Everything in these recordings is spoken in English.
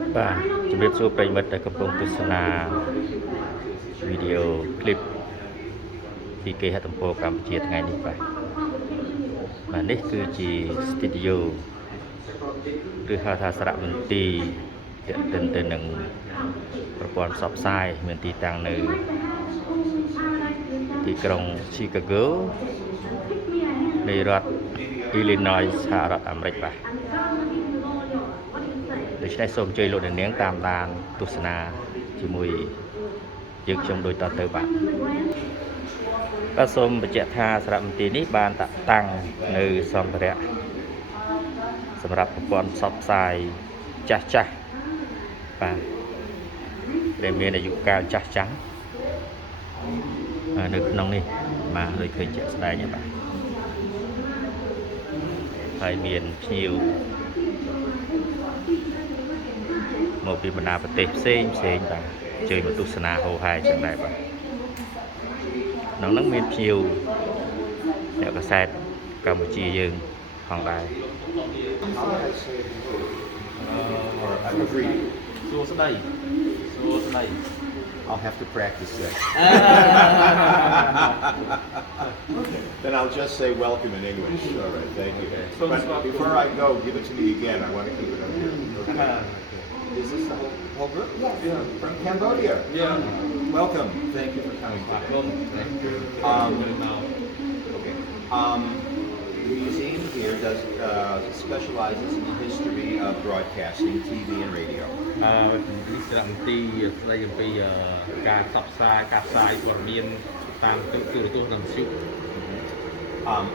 បាទជំរាបសួរប្រិយមិត្តដែលកំពុងទស្សនាវីដេអូឃ្លីបពីគេហទំព័រកម្ពុជាថ្ងៃនេះបាទនេះគឺជាស្ទូឌីយោឬហៅថាសារមន្ទីរទាក់ទិនទៅនឹងប្រព័ន្ធផ្សព្វផ្សាយមានទីតាំងនៅទីក្រុង Chicago នៃរដ្ឋ Illinois សហរដ្ឋអាមេរិកបាទដូច្នេះសូមអញ្ជើញលោកអ្នកនាងតាមដានទស្សនាជាមួយយើងខ្ញុំដូចតទៅបាទសូមបញ្ជាក់ថាសារមន្ទីរនេះបានតាក់តាំងនៅសម្ភារៈសម្រាប់ប្រព័ន្ធផ្សព្វផ្សាយចាស់បាទដែលមានអាយុកាលចាស់នៅក្នុងនេះបាទដូចឃើញជាក់ស្ដែងបាទហើយមានភ្ញៀវមកពីបណ្ដាប្រទេសផ្សេងបាទជួយមកទស្សនាហូរហែចឹងដែរបាទក្នុងនោះមានភ្ញៀវអ្នកកាសែតកម្ពុជាយើងផងដែរសួស្ដី I'll have to practice that. Then I'll just say welcome in English. All right, thank you. But before I go, give it to me again. I want to keep it up here. Okay. Is this the whole group? Yes. Yeah. From Cambodia? Yeah. Welcome. Thank you for coming today. Thank you. Okay. The museum here specializes in the history of broadcasting, TV and radio. នេះសារមន្ទីរស្ដីអំពីការផ្សព្វផ្សាយការផ្សាយព័ត៌មានតាមទូរទស្សន៍និងវិទ្យុ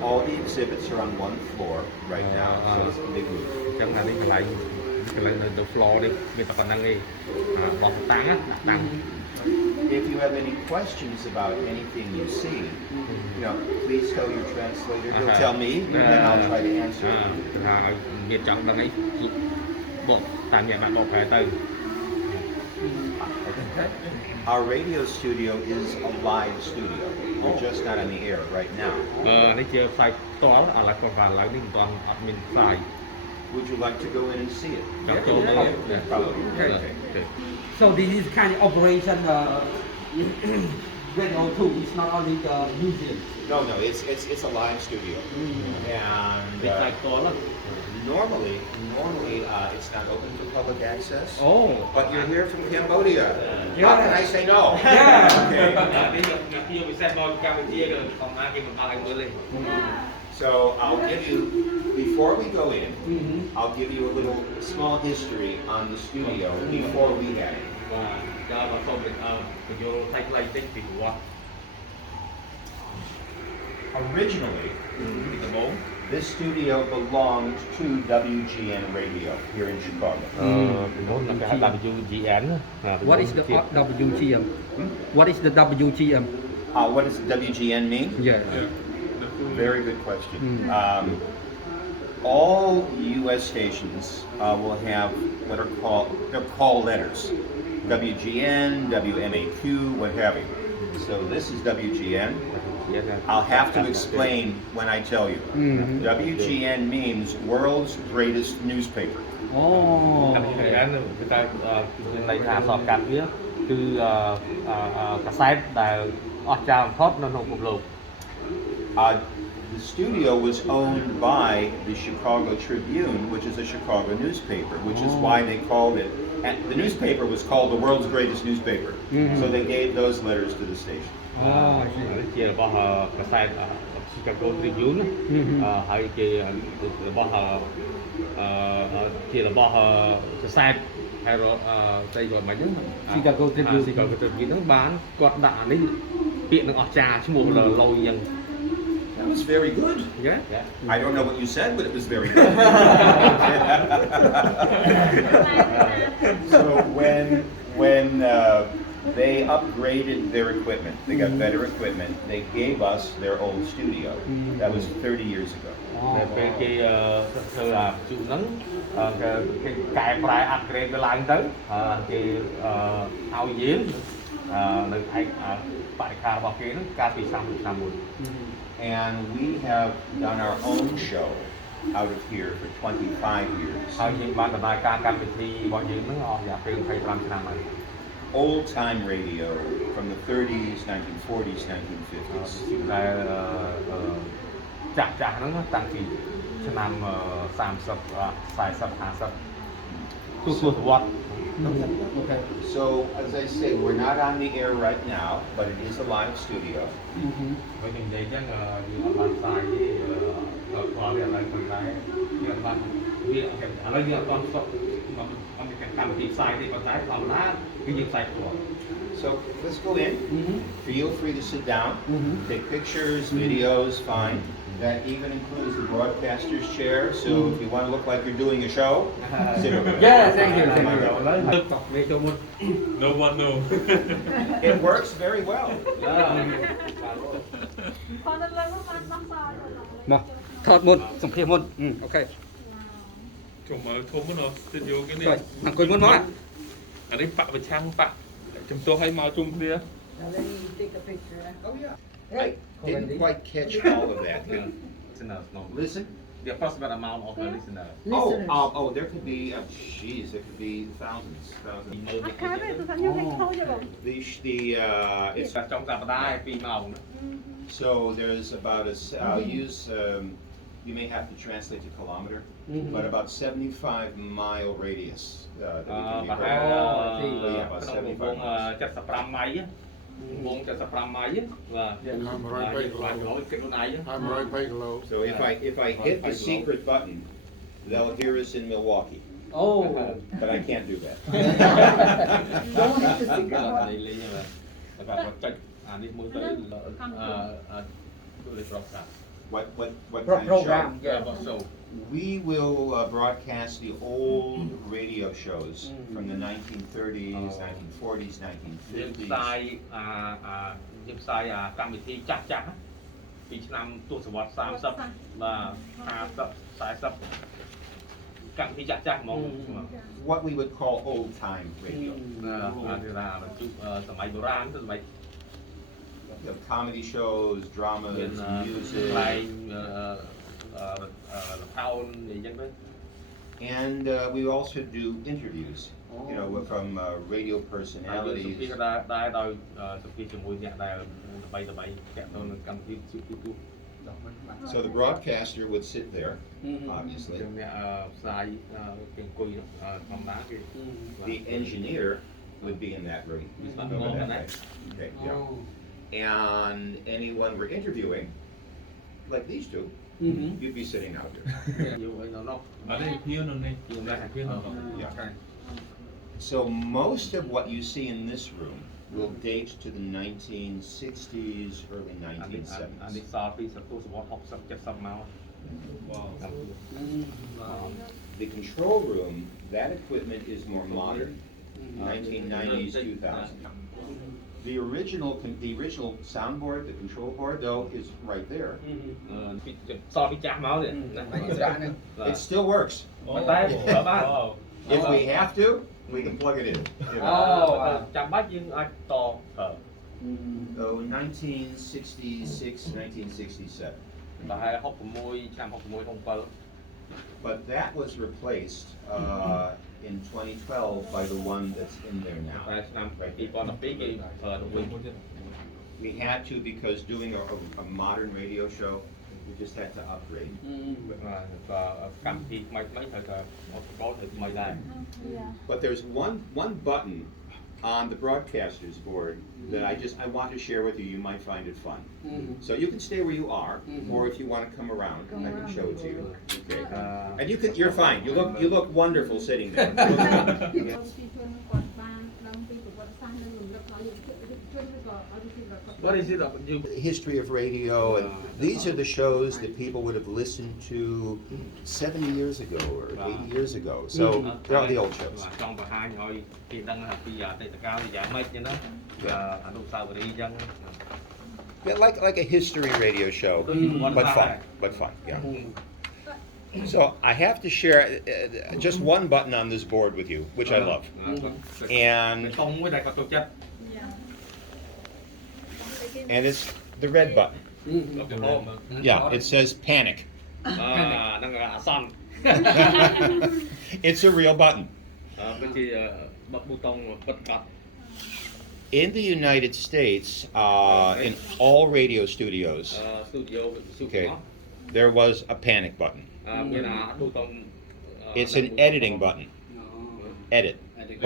All the exhibits are on one floor right now, so it's a big room. អញ្ចឹងអានេះកន្លែងនៅ floor នេះមានតែប៉ុណ្្នឹងឯងបោះតាំងដាក់តាំង If you have any questions about anything you see, please tell your translator. He'll tell me, and then I'll try to answer. ថាឲ្យមានចង់ដឹងអីបកតាមយ៉ាងណាបកប្រែទៅ Our radio studio is a live studio. We're just not on the air right now. នេះជាផ្សាយផ្ទាល់ឥឡូវគាត់ថាឥឡូវនេះមិនទាន់អត់មានផ្សាយ Would you like to go in and see it? Probably. Okay. So this is kind of operation radio too. It's not only the museum. No, it's a live studio, and នេះផ្សាយផ្ទាល់ normally it's not open to public access. អូ But you're here from Cambodia. Yeah. How can I say no? Yeah. Okay. នេះជាពិសេសមកកម្ពុជាក៏កំណាគេមិនបានឲ្យមើលទេ So I'll give you, before we go in, I'll give you a little small history on the studio before we had it. បាទចូលមកសូមបញ្យល់ថៃខ្លីតិចពីប្រវត្តិ Originally, ពីដំបូង this studio belonged to WGN Radio here in Chicago. ពីមុនគេហៅ WGN What is the WGM? What is the WGM? What does WGN mean? Yeah. Very good question. All U.S. stations will have what are they're call letters. WGN, WMAQ, what have you. So this is WGN. I'll have to explain when I tell you. WGN means World's Greatest Newspaper. Oh. WGN គឺតែន័យថាអក្សរកាត់វាគឺកាសែតដែលអស្ចារ្យបំផុតនៅក្នុងពិភពលោក The studio was owned by the Chicago Tribune, which is a Chicago newspaper, which is why they called it. And the newspaper was called the world's greatest newspaper. So they gave those letters to the station. ជារបស់កាសែត Chicago Tribune ហើយគេរបស់ជារបស់កាសែតហើយស្អីគាត់មិនហ្នឹង Chicago Tribune Chicago Tribune ហ្នឹងបានគាត់ដាក់អានេះពាក្យនឹងអស្ចារ្យឈ្មោះលយអញ្ចឹង That was very good. Yeah. I don't know what you said, but it was very good. So when they upgraded their equipment, they got better equipment. They gave us their old studio. That was 30 years ago. ពេលគេធ្វើអាជុហ្នឹងគេកែប្រែ upgrade វាឡើងទៅគេឲ្យយើងនៅឯបរិការរបស់គេហ្នឹងកាលពីឆ្នាំមុន And we have done our own show out of here for 25 years. ហើយយើងបានដំណើរការកម្មវិធីរបស់យើងហ្នឹងអស់រយៈពេល25ឆ្នាំហើយ Old time radio from the 30s, 1940s, 1950s. ដែលចាស់ហ្នឹងតាំងពីឆ្នាំ30 40 50ទសវត្សរ៍ Okay. So, as I say, we're not on the air right now, but it is a live studio. វិញនិយាយចឹងយើងអត់បានផ្សាយទេគាត់វាឥឡូវមិនដែរយើងអត់បានវាឥឡូវយើងអត់បានផ្សព្វអត់មានកម្មវិធីផ្សាយទេប៉ុន្តែធម្មតាគឺយើងផ្សាយផ្ទាល់ So, let's go in. Feel free to sit down, take pictures, videos, fine. That even includes the broadcaster's chair, so if you want to look like you're doing a show, sit over there. Yeah, thank you. No one know. It works very well. មកថតមុនសម្ភារមុនអូខេ Chồng mở thùng nó studio cái ចុច này. អង្គុយមុនមក Ở đây bạ và trang bạ. Chúng tôi hay mau chung kia. Oh yeah. I didn't quite catch all of that. listeners no Listen. the approximate amount of the listener Oh, there could be, geez, there could be thousands. It's ចុងសប្តាហ៍2ម៉ោង so there's about I'll use. You may have to translate to kilometer, but about 75-mile radius. That we can be ប្រហែល yeah, about ក្នុងវ 75 ង miles. 75ម៉ៃវង75ម៉ៃបាទគិតខ្លួនឯង So if I hit the secret button, they'll hear us in Milwaukee. អូ But I can't do that. លេងបាទចុចអានេះមួយទៅដូចប្រុសសា What kind of program show? yeah so We will broadcast the old radio shows from the 1930s, 1940s, យើងផ្សាយ 1950s. យើងផ្សាយកម្មវិធីចាស់ពីឆ្នាំទសវត្សរ៍30បាទ50 40កម្មវិធីចាស់ហ្មង What we would call old time radio. គឺថាសម័យបុរាណទៅសម័យ You have comedy shows, dramas, មាន music. ខ្លែងលខោនអីចឹងទៅ And we also do interviews, from radio ហើយយើង personalities. សម្ភាសដែរដោយសម្ភាសជាមួយអ្នកដែលដើម្បីតាក់ទងនឹងកម្មវិធីទូ So the broadcaster would sit there, obviously. អ្នកផ្សាយគេអង្គុយធម្មតាគេ The engineer would be in that room. Over that way. Okay, yeah. And anyone we're interviewing, like these two, you'd be sitting out there. อยู่ไอ้นอก Ở đây phía nó này. อยู่ในเพื่อน Yeah. So most of what you see in this room will date to the 1960s, early អានេះ 1970s. សល់ពីសតវត្សរ៍60 70មក Wow. The control room, that equipment is more modern, 1990s, 2000. The original soundboard, the control board, though, is right there. សល់ពីចាស់មកនេះ It still works. ប៉ុន្តែបើបាន If we have to, we can plug it in. ចាំបាច់យើងអាចតប្រើ So 1966, 1967. ប្រហែល66ឆ្នាំ66 67 But that was replaced in 2012 by the one that's in there តែ now. ឆ្នាំ2012គេប្រើទៅវិញ We had to because doing a modern radio show, we just had to upgrade. កម្មវិធីថ្មីត្រូវតែឧបករណ៍ថ្មីដែរ But there's one button on the broadcaster's board that I want to share with you. You might find it fun. So you can stay where you are, or if you want to come around, I can show it to you. Okay. And you're fine. You look wonderful sitting there. What is it you History of radio, and these are the shows that people would have listened to 70 years ago or 80 years ago. So they're all the old shows. ចង់បង្ហាញឲ្យគេដឹងពីអតីតកាលយ៉ាងម៉េចចឹងណាអនុស្សាវរីយ៍ចឹង Yeah, like a history radio show, but fun. Yeah. So I have to share just one button on this board with you, which I love, and តង់មួយដែលគាត់ចូលចិត្ត it's the red button. Yeah, it says panic. ហ្នឹងអាសន្ន It's a real button. គឺជាបប៊ូតុងបិទកាត់ In the United States, in all radio studios, ស្ទូឌីយោស៊ូ okay, there was a panic button. មានអាប៊ូតុង It's an editing button. Edit.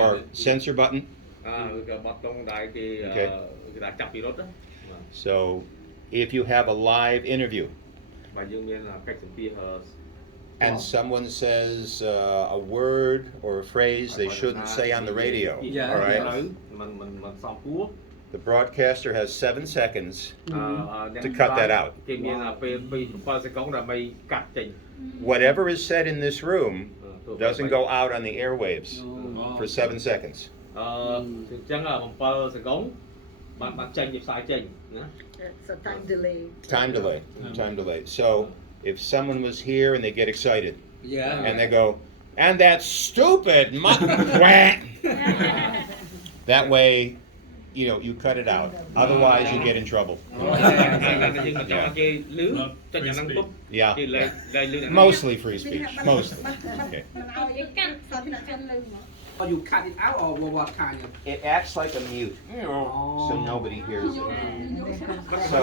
Or censor button. គឺបតុងដែលគេគេថាចាប់ពីរត់ So if you have a live interview បើយើងមានកិច្ចសម្ភាស and someone says a word or a phrase they shouldn't say on the radio, Yeah. all right? មិនសំពួរ The broadcaster has 7 seconds to cut that out. គេមានពេល7សេកុងដើម្បីកាត់ចេញ Whatever is said in this room doesn't go out on the airwaves for 7 seconds. អញ្ចឹង7សេកុងបានចេញជាផ្សាយចេញណា It's a time delay. Time delay. Time delay. So if someone was here and they get excited Yeah. and they go, and that stupid that way, you know, you cut it out. Otherwise, you get in trouble. យើងមិនចង់គេលឺចុចអាហ្នឹងปุ๊ប Yeah. គេលែងលឺ Mostly free speech. Mostly. Okay. មិនឲ្យយើងកាន់សាធារណជនលឺមក Or you cut it out or what kind of? It acts like a mute, so nobody hears it. So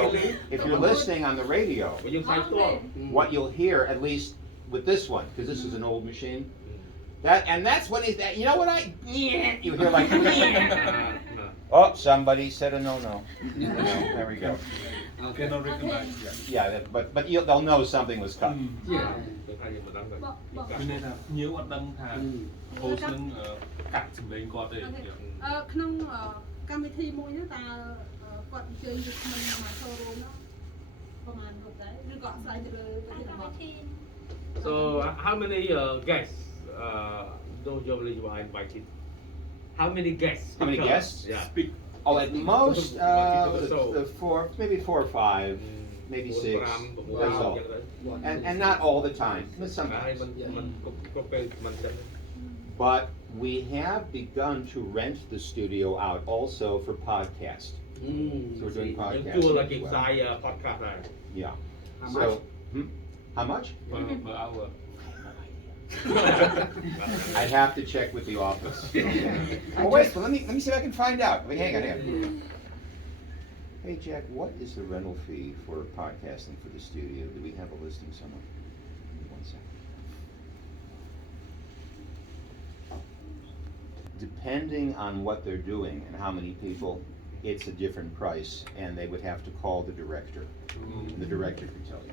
if you're listening on the radio, បើយើងផ្សាយផ្ទាល់ what you'll hear, at least with this one, because this is an old machine, that's when you know what you hear like, oh, somebody said a no. There we go. Okay. Cannot recognize. Yeah, but they'll know something was cut. Yeah. យើងមិនដឹង មានន័យថាភ្ញៀវអត់ដឹងថា host នឹងកាត់សម្លេងគាត់ទេ ក្នុងកម្មវិធីមួយនោះតើគាត់អញ្ជើញយុគមិនមកចូលរួមនោះប្រហែលគាត់ដែរឬក៏អាស្រ័យទៅលើកម្មវិធី So how many guests don't you believe you are invited? How many guests? How many guests? Yeah. speak Oh, at most, the 4, maybe 4 or 5, maybe 6. That's all. And not all the time, but sometimes. But we have begun to rent the studio out also for podcast. So we're doing យើង podcasts. ជួលឲ្យគេ as ផ្សាយ well. podcast ដែរ Yeah. How So, much? how much? per hour I have to check with the office. Oh wait, let me see if I can find out. Wait, hang on. Hey Jack, what is the rental fee for podcasting for the studio? Do we have a listing somewhere? 1 second. Depending on what they're doing and how many people, it's a different price, and they would have to call the director. And the director could tell you.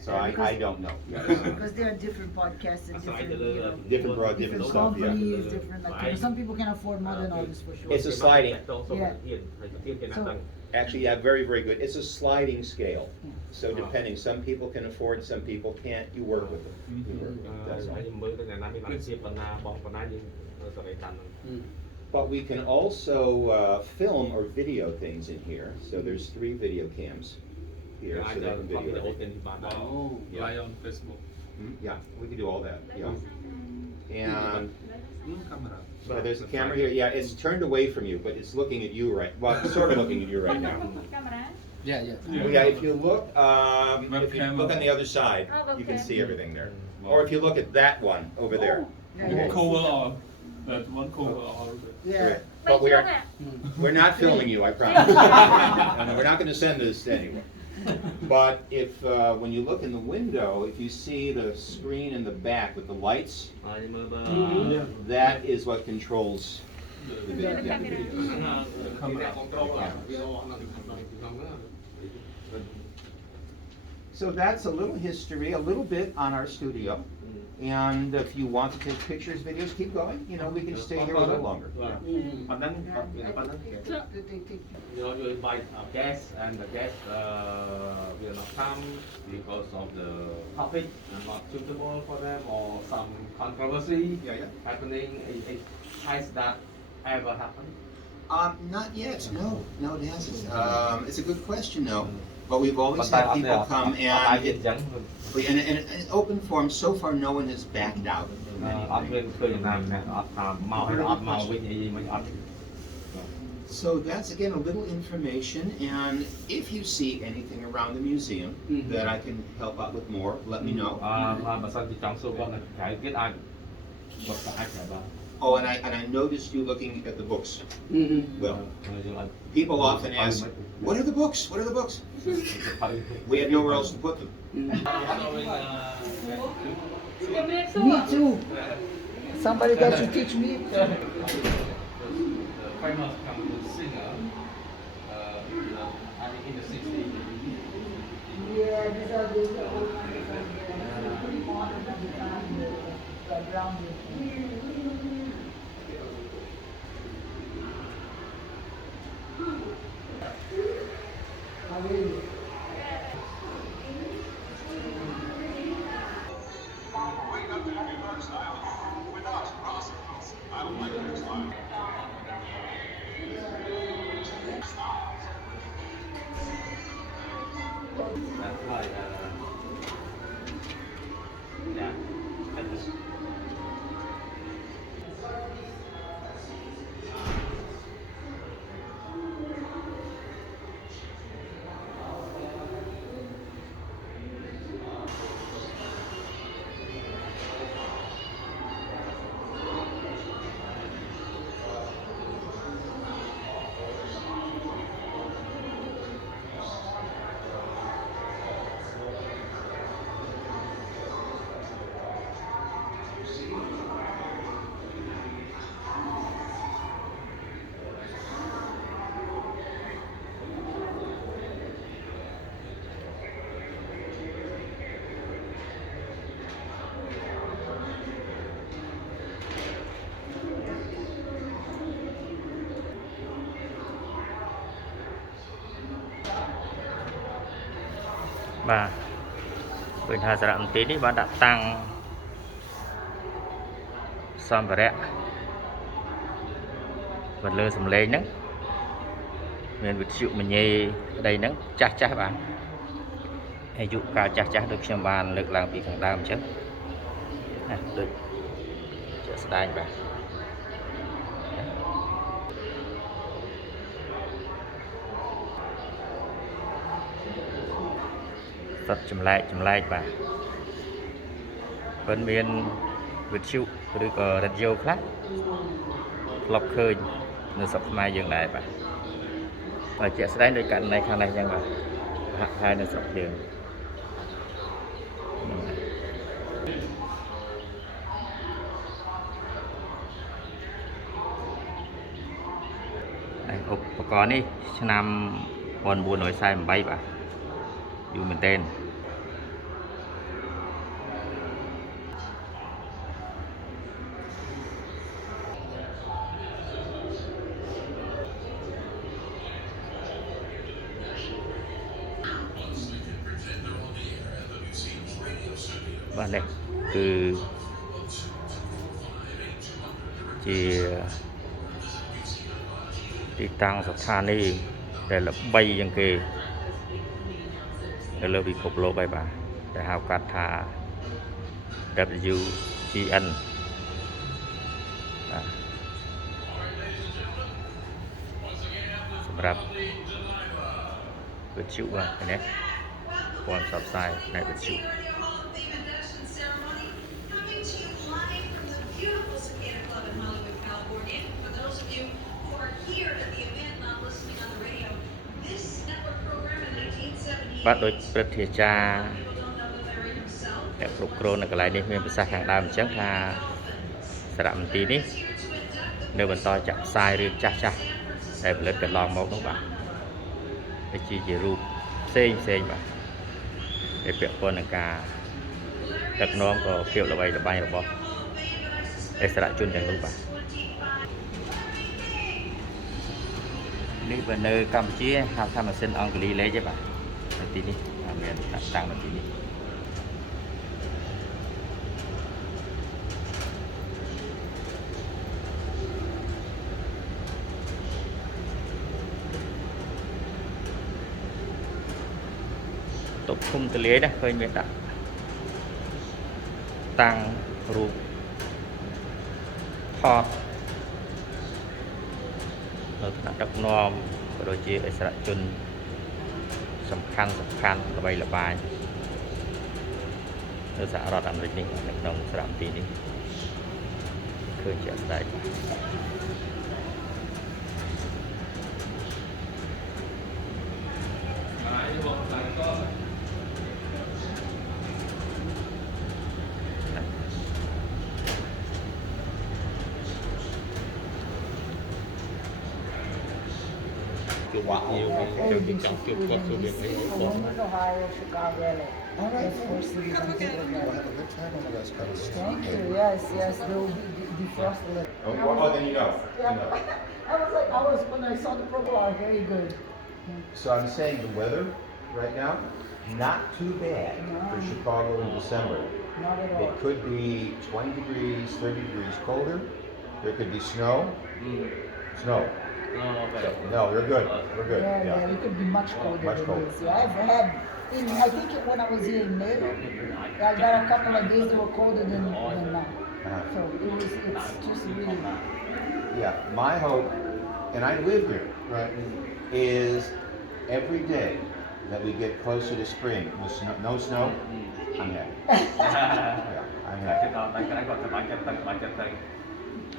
So I don't know. Because there are different podcasts and different, Different broad, different stuff. Yeah. companies, different, like, some people can afford more than others for sure. It's a sliding. Yeah. Actually, yeah, very, very good. It's a sliding scale. So depending, some people can afford, some people can't. You work with them. You work with them. That's all. មើលទៅណាមានបានជាបណ្ណាបងបណ្ណាយើងសរិយតាមហ្នឹង But we can also film or video things in here. So there's 3 video cams here, អាច so ទៅ they can វីដេអូ video. ទាំងនេះបានដែរ wow live on Facebook Yeah, we can do all that. Yeah. And camera so there's a camera here. Yeah, it's turned away from you, but it's looking at you right. Well, it's sort of looking at you right now. កាមេរ៉ា Yeah. Oh, yeah, if you look Webcam. on the other side, you can see everything there. Or if you look at that one over there. Yeah. cover all that one cover all Yeah. But we're not filming you, I promise. And we're not going to send this anywhere. But if when you look in the window, if you see the screen in the back with the lights, ហើយមើល that is what controls the video. Yeah, the video. កាមេរ៉ា control វីដេអូអត់នៅក្នុងហ្នឹង So that's a little history, a little bit on our studio. And if you want to take pictures, videos, keep going. You know, we can stay here a little longer. ប៉ុណ្ណឹងប៉ុណ្ណឹង you invite guests and the guests will not come because of the topic and not suitable for them or some controversy Yeah. happening. Has that ever happened? Not yet. No, it hasn't. It's a good question, though. But we've always had people come and in an open forum. So far, no one has backed out. So that's again a little information, and if you see anything around the museum that I can help out with more, let me know. បើសិនជាចង់សួរគាត់នៅក្រៅទៀតអាចគាត់ក៏អាចដែរបាទ Oh, and I noticed you looking at the books. Well, យើងអាច people often ask, what are the books? What are the books? We had nowhere else to put them. Me too. Somebody got to teach me. famous singer I think in the 60s. Yeah, these are pretty modern at the time, the grounded. Bà bên hà sạ một tí đi bạn đã tăng xong rồi đấy vật lơ sầm lên nấng mình bị chịu mình nhây đây nấng chắc chắc bạn hay dụ cả chắc chắc được xem bàn lực làm bị thằng đam chứ được chợ style bạn sật chùm lại bà vẫn miền Việt chịu rồi có rất nhiều khác lọc khơi nó sập mai dừng lại bà và chạy sẽ đánh đôi cạnh này khang này nha bà hai nó sập dừng đây hộp có đi năm còn buồn nổi sai mà bay bà dù mình tên và đây từ chỉ đi tăng sập than đi để là bay dân kề để bị khổng lồ bay bà để hào cát thả WGNสำหรับวิทยุว่าอันนี้ความสับสายในวิทยุบัดโดยประเทศจาแต่ปลุกโครนอะไรนี่มีภาษาทางดาวจังทาสระมันตีนี้เนื้อบรรทอจับทรายหรือจ้าจ้าแต่เปิดกันลองมองต้องบ่าไอจีจีรูปเซ็งบ่าไอเปียกปนกาตักน้องก็เกี่ยวระบายระบอบไอสระจุนอย่างนู้นบ่านี่เป็นเนื้อกัมพูชีทำมาเส้นอังกฤษเลยใช่ป่ะทีนี้เรียนตั้งมาทีนี้ตกคุมทะเลนะเคยมีตักตั้งรูปทอด នៅថ្នាក់ដឹកនាំក៏ដូចជាអិសរាជជនសំខាន់ល្បីល្បាញនៅសហរដ្ឋអាមេរិកនេះនៅក្នុងសារមន្ទីរនេះឃើញជាក់ស្ដែង Columbus, Ohio, Chicago, LA. All right. Those four cities I'm thinking We'll of. have a good time on the West Coast. Thank you. Yes, they will be defrosted. Oh, well, then you know. Yeah. When I saw the program, I was very good. So I'm saying the weather right now, not too bad for Chicago in December. Not at all. It could be 20 degrees, 30 degrees colder. There could be snow. Snow. So, no, we're good. We're good. Yeah, it could be much colder Much than colder. this. Yeah, I've had, I think when I was here in May, I got a couple of days that were colder than now. Uh-huh. So it's just really, Yeah, my hope, and I live here, right, is every day that we get closer to spring with no snow, I'm happy. Yeah, I'm happy.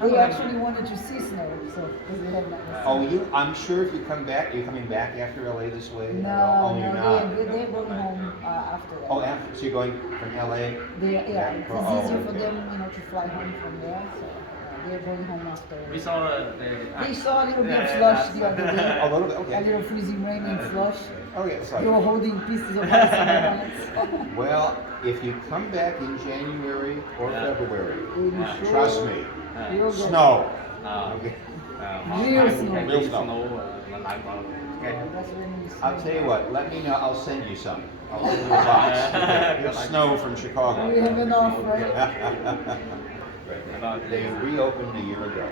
they actually wanted to see snow, so, because they had not. Oh, I'm sure if you come back, you're coming back after LA this way? No, you're not. they're going home after that. Oh, after, so you're going from LA? Yeah, it's Oh, easier for okay. them, to fly home from there, so they're going home after. We saw They saw a little bit of slush the other day. A little bit, A okay. little freezing rain and slush. Oh, yeah, They were sorry. holding pieces of ice in their hands. Well, if you come back in January or February, Sure. trust me, You'll get snow. Uh, Okay. Real snow. Real snow. That's when you see I'll tell you what, let me know, I'll send you some. I'll send you a box. There's snow from Chicago. We have enough, right? They reopened a year ago.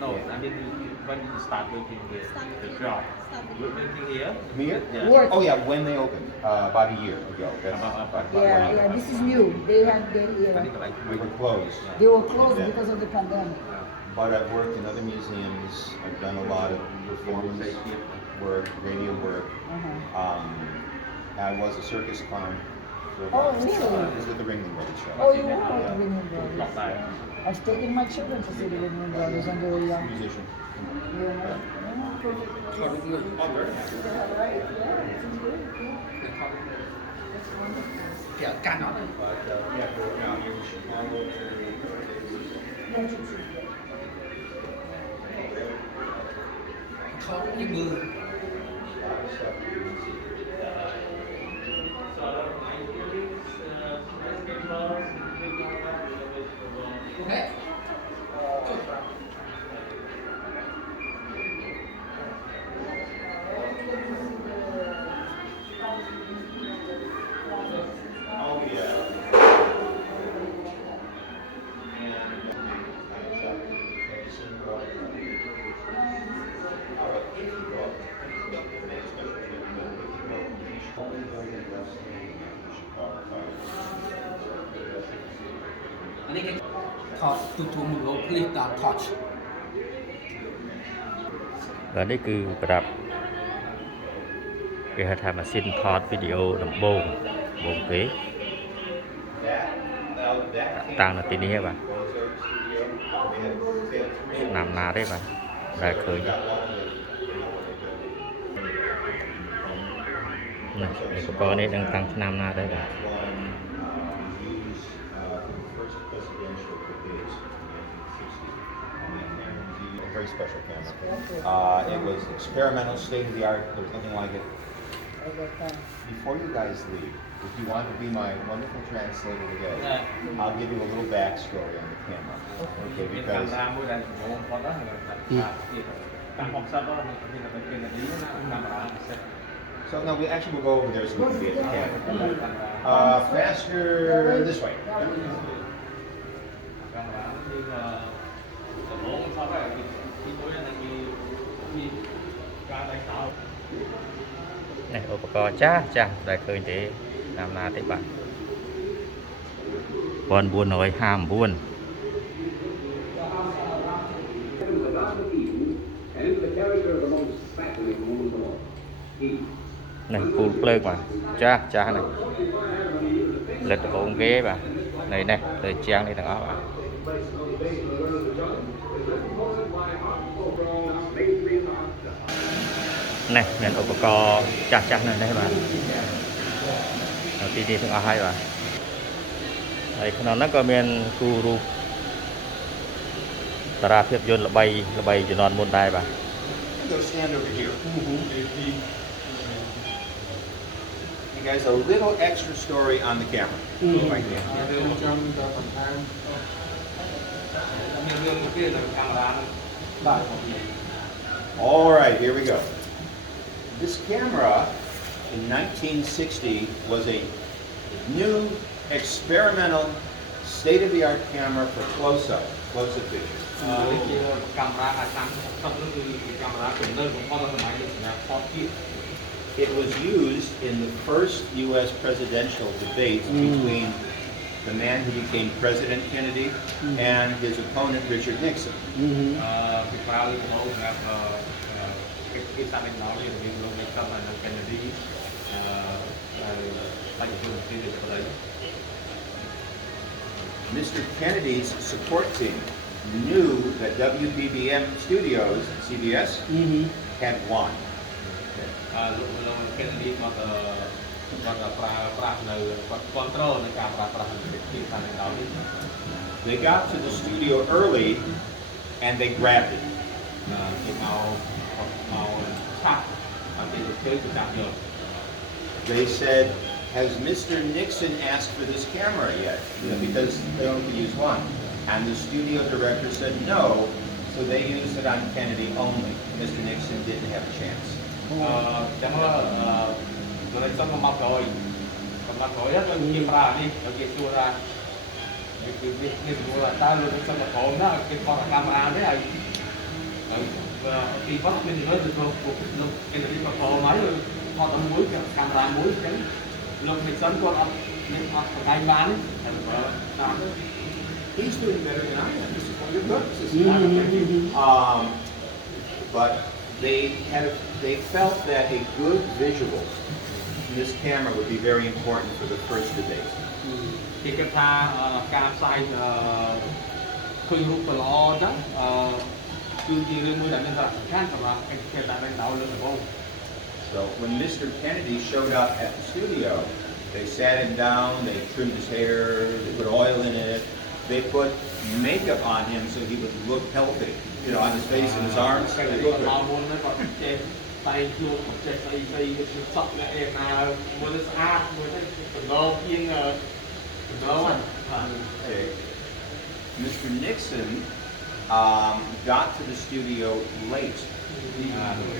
No, I mean when you start working here, the job. Working here. Here? Yeah. Work. Oh, yeah, when they opened, about a year ago. That's about Yeah, this is new. They We were closed, were closed because of the pandemic. but I've worked in other museums. I've done a lot of performance work, radio work. I was a circus clown. for a Oh, while. really? I was with the Ringling Brothers show. Oh, you were with the Ringling Brothers. I've taken my children to see the Ringling Brothers when they were young. Musician. Dạ, can nó. Không như mưa. Đấy. Oh, yeah. Anh ấy cái thọt tụt một lỗ clip đào thọt. បាទនេះគឺប្រដាប់គេហៅថាម៉ាស៊ីនថតវីដេអូដំបូងគេ តាំងនៅទីនេះបាទឆ្នាំណាទេបាទដែលឃើញនេះឧបករណ៍នេះនឹងតាំងឆ្នាំណាដែរបាទ Very special camera. It was experimental, state of the art. There was nothing like it. Before you guys leave, if you want to be my wonderful translator today, I'll give you a little backstory on the camera. Okay, because so no, we actually will go over there so we can be at the camera. Faster this way. Này, ឧបករណ៍ចាស់ដែលឃើញទេតាមណាទេបាទ1959 And into the carriage này phun plơ mà cha cha này lật bóng ghế bà này này lời trang này thằng áo bà này mìnhឧបករណ៍ចាស់ចាស់នេះនេះបាទទីនេះទាំងអស់ហើយបាទហើយក្នុងហ្នឹងក៏មានគូរូបតារាភាពយន្តល្បីជំនាន់មុនដែរបាទ Go stand over here. You guys, a little extra story on the camera. If I can. មានរឿងមួយទៀតនៅកាមេរ៉ា បាទ All right, here we go. This camera in 1960 was a new experimental state-of-the-art camera for close-up pictures. នេះជាកាមេរ៉ាអាចតាម60នោះគឺកាមេរ៉ាទំនើបបំផុតនៅសម័យនេះសម្រាប់ថតទៀត It was used in the first U.S. presidential debate between the man who became President Kennedy and his opponent Richard Nixon. ពីប្រើទៅសម្រាប់គេសាមិញដល់នេះមានលោក Nixon ហើយនិង Kennedy ហើយបញ្ជាទីប្រទេស Mr. Kennedy's support team knew that WBBM Studios, CBS, had won. លោក Kennedy គាត់ប្រើប្រាស់នៅគាត់ control ในការប្រើប្រាស់ទីសាមិញដល់នេះ They got to the studio early and they grabbed it. គេមកឆាប់ហើយគេទៅចាប់យក They said, has Mr. Nixon asked for this camera yet? Because they only could use one. And the studio director said no, so they used it on Kennedy only. Mr. Nixon didn't have a chance. ចាំមើលលោក Nixon មកក្រោយទៅគេប្រើនេះទៅគេជួថាគេសួរថាតើលោក Nixon មកក្រោយណាគេថតកាមេរ៉ាទេហើយពីបោះមានលើទៅលោក Kennedy មកក្រោយមកថតមួយកាមេរ៉ាមួយអញ្ចឹងលោក Nixon គាត់អត់បដៃបានហើយតាម He's doing better than I am. This is one of your books. This is not okay. But they felt that a good visual in this camera would be very important for the first debate. គេគិតថាការផ្សាយឃើញរូបល្អអញ្ចឹងគឺជារឿងមួយដែលមានសារៈសំខាន់សម្រាប់គេតែដល់លើដំបូង So when Mr. Kennedy showed up at the studio, they sat him down, they trimmed his hair, they put oil in it, they put makeup on him so he would look healthy, you know, on his face and his arms. They look good. មកមុនហ្នឹងគាត់ចេះតែងខ្លួនចេះស្អីវាសក់អ្នកឯណាមួយទៅស្អាតមួយទៅដំណងជាងដំណងហ្នឹង Okay. Mr. Nixon got to the studio late.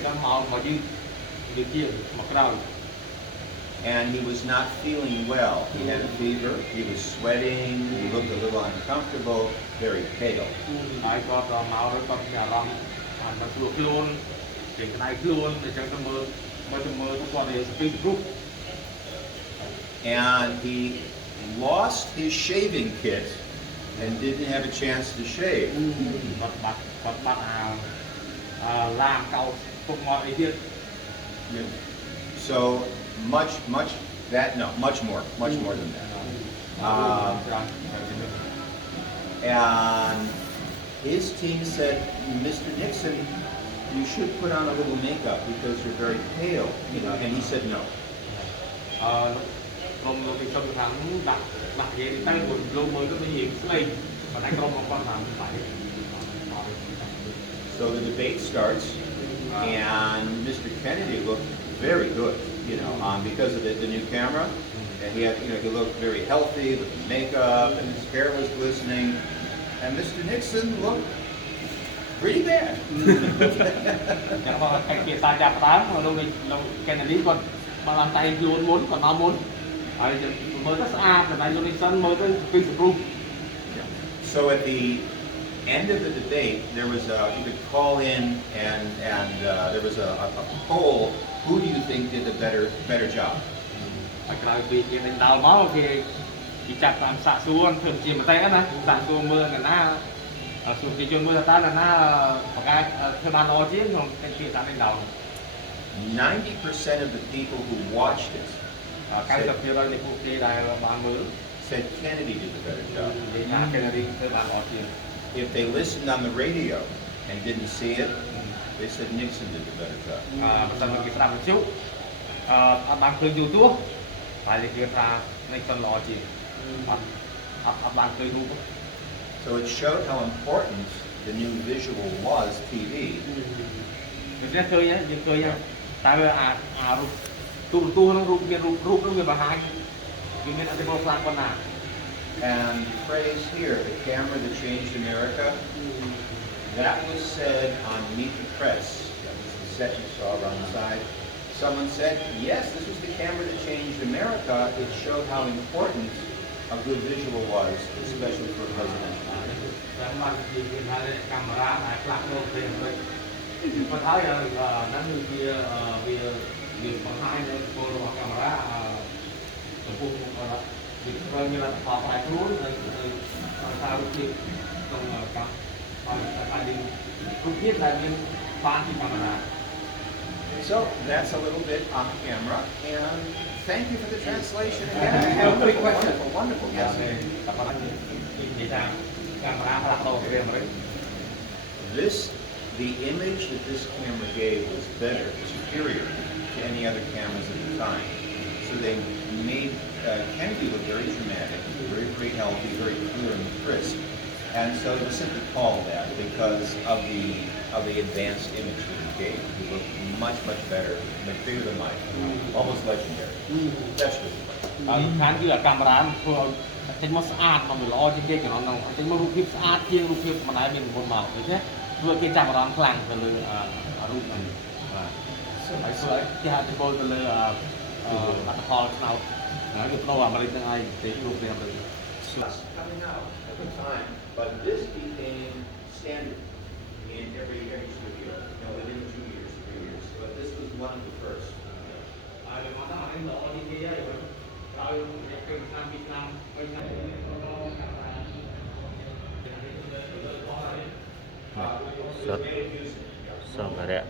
ចាំមកយឺតជាងមកក្រោយ And he was not feeling well. He had a fever, he was sweating, he looked a little uncomfortable, very pale. ហើយគាត់មកគាត់មានអារម្មណ៍ថាមកខ្លួនជាងក្តៅខ្លួនអញ្ចឹងទៅមើលគាត់និយាយស្ពីករូប And he lost his shaving kit and didn't have a chance to shave. គាត់បាត់ឡាមកោសពុកមកអីទៀត So much more than that. And his team said, Mr. Nixon, you should put on a little makeup because you're very pale, you know, and he said no. ក្រុមលោកពីសុំថាដាក់និយាយទៅលោកមើលទៅមានរឿងស្អីប៉ុន្តែក្រុមរបស់គាត់ថាមិនបាយ So the debate starts, and Mr. Kennedy looked very good, you know, because of the new camera. And he had, you know, he looked very healthy with the makeup, and his hair was glistening. And Mr. Nixon looked pretty bad. ចាំមកគេសាចាប់ដើមលោក Kennedy គាត់បានតែងខ្លួនមុនគាត់មកមុនហើយមើលទៅស្អាតតែលោក Nixon មើលទៅគឺស្រូប So at the end of the debate, there was you could call in, and there was a poll. Who do you think did the better job? ហើយក្រោយពីគេនឹងដល់មកគេចាប់តាមសាកសួរធ្វើជាមតិណាសាកសួរមើលអ្នកណា số thị trường mua ta là na một cái theo bàn lo chứ không cái chuyện ta lên đầu 90% of the people who watched it cái tập kia đây phụ kia đây là bàn mới said Kennedy did a better job. để nhà cái này theo bàn lo chứ If they listened on the radio and didn't see it, they said Nixon did a better job. bersama kita một chút bàn khơi YouTube phải là kia ta nên cần lo chứ bàn khơi YouTube So it showed how important the new visual was TV. mình sẽ chơi nhé mình chơi nhé tại vì tu nó rụp nó người bà hai mình nên ăn cái bông lan con nào And the phrase here, the camera that changed America, that was said on Meet the Press. That was the set you saw around the side. Someone said, yes, this was the camera that changed America. It showed how important a good visual was, especially for a president. camera này lạc đâu thì mình thấy là nó như kia vì bằng hai nữa cô là camera tổng cung vì coi như là họ phải luôn sao được kịp trong cam phải đi không biết là những fan thì camera. So that's a little bit on camera, and thank you for the translation again. Wonderful, wonderful. Yes. This, the image that this camera gave was better, superior to any other cameras at the time. So they made Kennedy look very dramatic, very healthy, very clear and crisp. And so it was simply called that because of the advanced image that he gave. He looked much better, much bigger than life, almost legendary. That's good. Khán kia là camera trên nó sát mà mình lo trên kia của nó trên nó rụp phim sát kia rụp phim mà nãy mình một màu như thế vừa kia chạm vào nó lằng từ rụp này và phải sửa cái hạt bôi từ mặt kho nào nói được đâu mà lên từng ai thì rụp này rồi Coming out at the time, but this became standard in every studio, within 2 years, 3 years. But this was one of the first. Xuất xong rồi đấy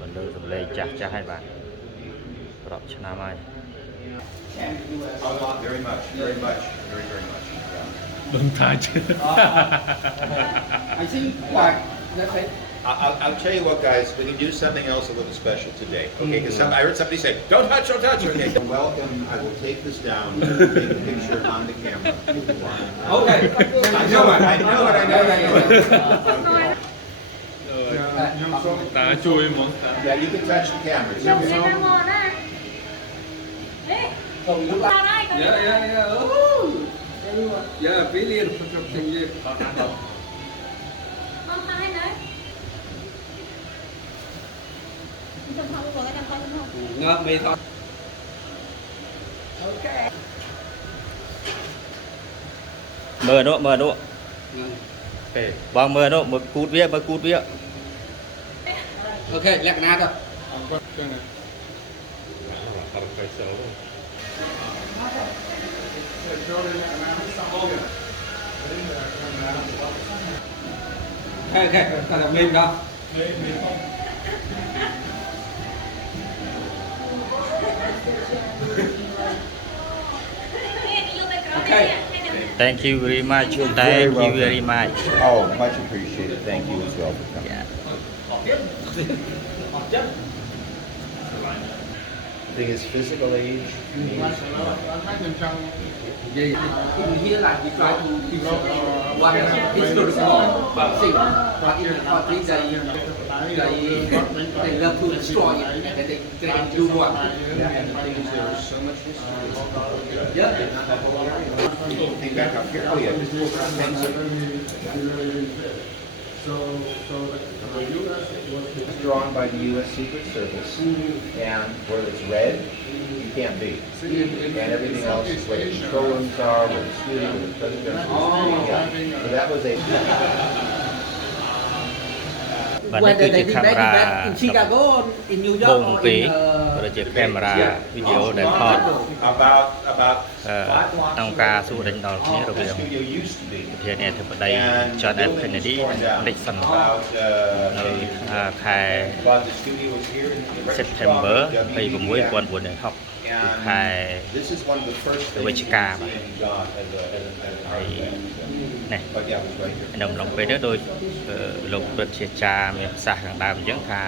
còn đưa tầm lây chắc hai bạn rộng cho nam ai Very much, very much, very much. đừng thay chứ I think like that's it. I'll tell you what, guys. We can do something else a little special today, okay? Because I heard somebody say, "Don't touch, don't touch." Okay. Welcome. I will take this down. Take a picture on the camera. Okay. I know it. I know it. I know it. tá chui món tá Yeah, you can touch the camera. Dùng cái đang ngồi đó. Ê, Còn nước vào đây, con Yeah, brilliant something yeah. con tay đấy. Trong phòng của cái đằng con không? Ngợp mì thôi. Okay. mờ nữa vâng mờ nữa một cút vía Okay, lẹ na thôi. Okay, ta làm mềm đó. Okay. thank you very much thank you very much Oh, much appreciated. Thank you as well for coming. yeah. The thing is, physical age means In here, like we try to teach one historical thing, but in the country they love to destroy it and then they can do one. and the thing is, there is so much history. Yeah. Think back up here. Oh yeah, this is things it's drawn by the U.S. Secret Service, and where it's red, you can't be. And everything else is where the control rooms are, where the studio, where the president. Yeah. So that was a. và đây Whether they គឺជា did កាមេរ៉ា that in Chicago, in New បូ York, ង or ពី in រ គឺជាកាមេរ៉ាវីដេអូដែលថត About ក្នុងការសួរដេញដោលគ្នារវាង studio used to be. ប្រធានាធិបតី John F Kennedy និង Nixon About, នៅខែ while the studio was here in the September 26 1960 គឺខែ This is one of the first things វិច្ឆិកាបាទ in John as an ហើយ architect. នេះ But yeah, it was right here. ក្នុងអំឡុងពេលនេះដូចលោកព្រឹទ្ធាចារ្យមានប្រសាសន៍ខាងដើមអញ្ចឹងថា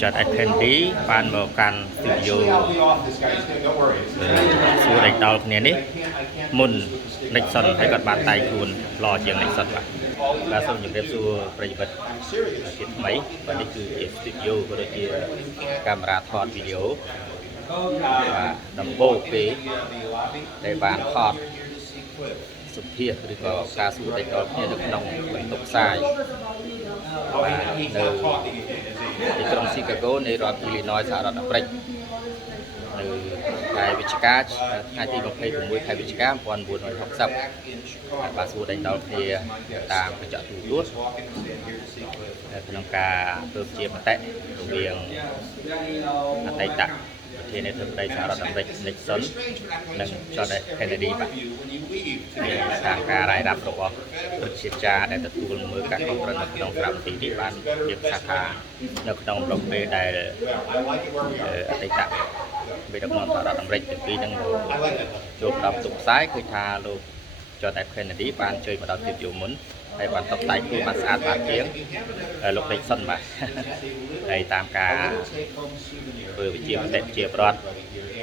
John F Kennedy បានមកកាន់ studio Actually, I'll be off this, guys. Don't worry. សួរដេញដោលគ្នានេះ I can't មុន do this with the stick. Nixon ហើយគាត់បានតែងខ្លួនល្អជាង Nixon បាទបាទសូមជម្រាបសួរប្រិយមិត្ត I'm serious. ជាថ្មីបាទនេះគឺជា studio ក៏ដូចជាកាមេរ៉ាថតវីដេអូបាទដំបូងគេដែលបានថតសុភាឬក៏ការសួរដេញដោលគ្នានៅក្នុងបន្ទប់ផ្សាយបាទនៅទីក្រុង Chicago នៃរដ្ឋ Illinois សហរដ្ឋអាមេរិកនៅខែវិច្ឆិកាថ្ងៃទី26ខែវិច្ឆិកា1960បាទសួរដេញដោលគ្នាតាមកញ្ចក់ទូរទស្សន៍ក្នុងការធ្វើជាមតិរវាងអតីតប្រធានាធិបតីសហរដ្ឋអាមេរិក Nixon និង John F Kennedy បាទមានសារការរាយរាប់របស់ព្រឹទ្ធាចារ្យដែលទទួលមើលការខុសត្រូវនៅក្នុងក្រមទីនេះបានជាប្រសាសន៍ថានៅក្នុងរំពេលដែលអតីតមេដឹកនាំសហរដ្ឋអាមេរិកទាំងពីរនឹងចូលដល់បន្ទប់ផ្សាយគឺថាលោក John F Kennedy បានជួយមកដល់ទីយមុនហើយបានតុបតែងខ្លួនបានស្អាតបាតជាងលោក Nixon បាទហើយតាមការធ្វើវិជាមតិជាប្រវត្តិ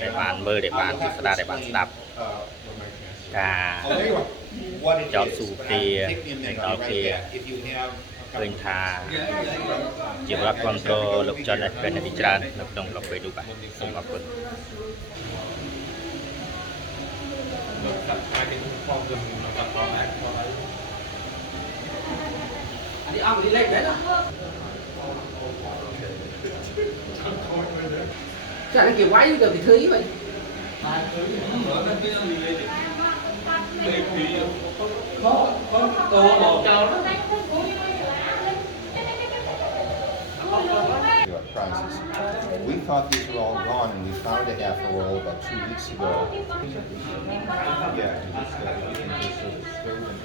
ដែលបានមើលដែលបានទស្សនាដែលបានស្ដាប់ការចោទសួរគ្នានិងដល់គ្នាឃើញថាជាប្រវត្តិគ្រប់គ្រងលោក John F Kennedy ច្រើននៅក្នុងលោកពេលនោះបាទសូមអរគុណ đi ăn đi lên đấy đó chả nó kiểu quái bây giờ thì thứ vậy Prizes. We thought these were all gone, and we found a half a roll about 2 weeks ago. Yeah, we can just sort of stir them.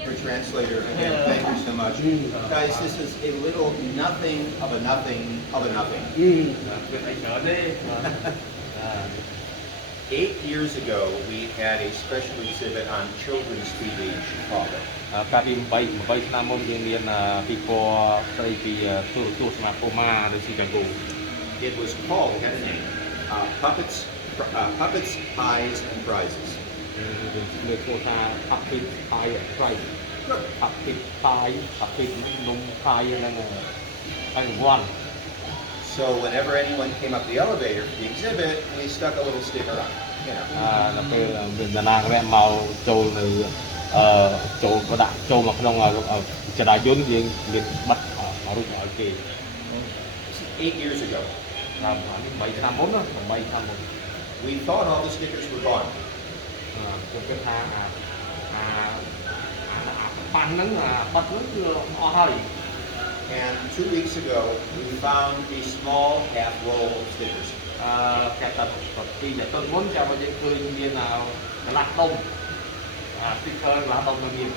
Your translator, again, thank you so much. Guys, this is a little nothing of a nothing of a nothing. 8 years ago, we had a special exhibit on children's TV in Chicago. កាលពី8ឆ្នាំមុនយើងមានពិព័រណ៍ស្ដីពីទូរទស្សន៍ស្មាតកុមារនៅ Chicago. It was called, it had a name, Puppets, Pies, and Prizes. លើកថា Puppet Pie Prize Puppet Pie Puppet នំ Pie ហ្នឹងហើយរង្វាន់ So whenever anyone came up the elevator for the exhibit, we stuck a little sticker on it. You know. ដល់ពេលមានតារាវៈមកចូលនៅចូលក៏ដាក់ចូលមកក្នុងចរាយន្តយើងមានបិទរូបឲ្យគេ 8 years ago. តាម3ឆ្នាំមុន8ឆ្នាំមុន We thought all the stickers were gone. ខ្ញុំគិតថាប៉ាន់ហ្នឹងបិទហ្នឹងគឺអស់ហើយ And 2 weeks ago, we found a small half roll of stickers. គេថាពីទៅមុនចាំមកយើងឃើញមានកន្លះដុំsticker កន្លះដុំនៅមាន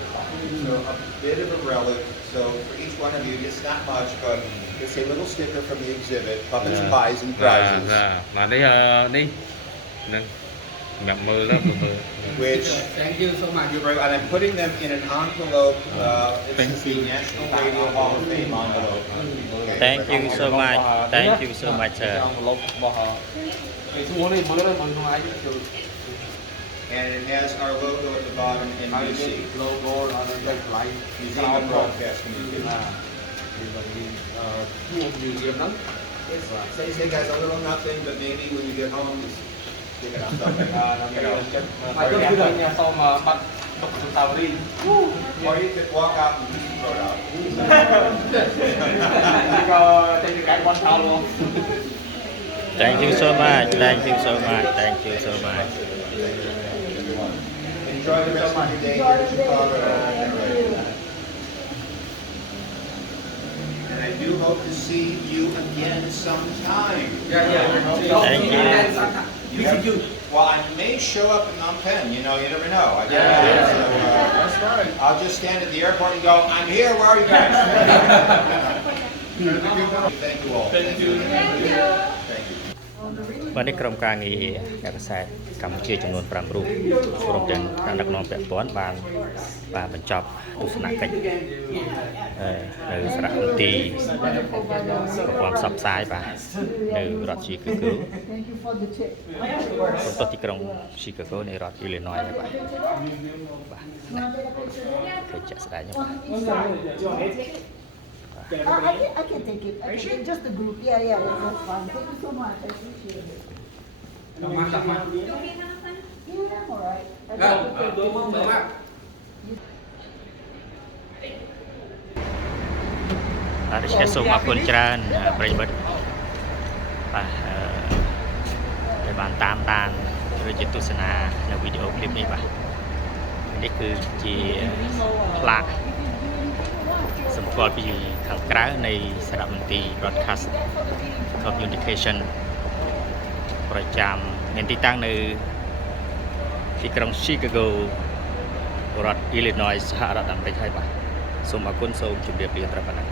So a bit of a relic. So for each one of you, it's not much, but it's a little sticker from the exhibit, Puppets, Pies, and Prizes. បាទនេះហ្នឹងសម្រាប់មើលទៅមើល Which thank you so much and I'm putting them in an envelope. This is the National Radio Hall of Fame envelope. Okay. Thank you so much Thank you so much sir ស្រួលនេះមើលទៅក្នុងឯង And it has our logo at the bottom, NBC. logo ដល់លេខថ្លៃ Museum of Broadcast Communication. ជួបយូរហ្នឹង Say guys, a little nothing, but maybe when you get home, just stick it on something. ហើយទៅគឺញ៉ាំសូមបាត់ទុកសុសាវរីយ៍ Or you could walk out and throw it out. ក៏តែកាយបនតោល Thank you so much. Thank you so much. Thank you so much. Enjoy the rest of your day here in Chicago. And I do hope to see you again sometime. Thank you. Yeah. Well, I may show up in Phnom Penh. You know, you never know. I don't know. So, That's right. I'll just stand at the airport and go, I'm here, where are you guys? Thank you all. Thank you. Thank you. วันនេះក្រុមការងារអ្នកកសែតកម្ពុជាចំនួន5រូបព្រមទាំងថ្នាក់ដឹកនាំពាក់ព័ន្ធបានបញ្ចប់ទស្សនកិច្ចនៅសារមន្ទីរប្រព័ន្ធផ្សព្វផ្សាយបាទនៅរដ្ឋ Chicago Thank you for the tip. បន្ទាប់ទីក្រុង Chicago នៃរដ្ឋ Illinois ហើយបាទឃើញជាក់ស្ដែងបាទ I can take it. I can just the group. Yeah, that's fine. Thank you so much. I appreciate it. Yeah, I'm alright. I got to take it. ដូច្នេះសូមអរគុណច្រើនប្រិយមិត្តបាទដែលបានតាមដានឬជាទស្សនានៅវីដេអូឃ្លីបនេះបាទនេះគឺជាផ្លាកសម្គាល់ពីខាងក្រៅនៃសារមន្ទីរ Broadcast Communication ប្រចាំមានទីតាំងនៅទីក្រុង Chicago រដ្ឋ Illinois សហរដ្ឋអាមេរិកហើយបាទសូមអរគុណសូមជម្រាបលាត្រឹមប៉ុណ្ណឹង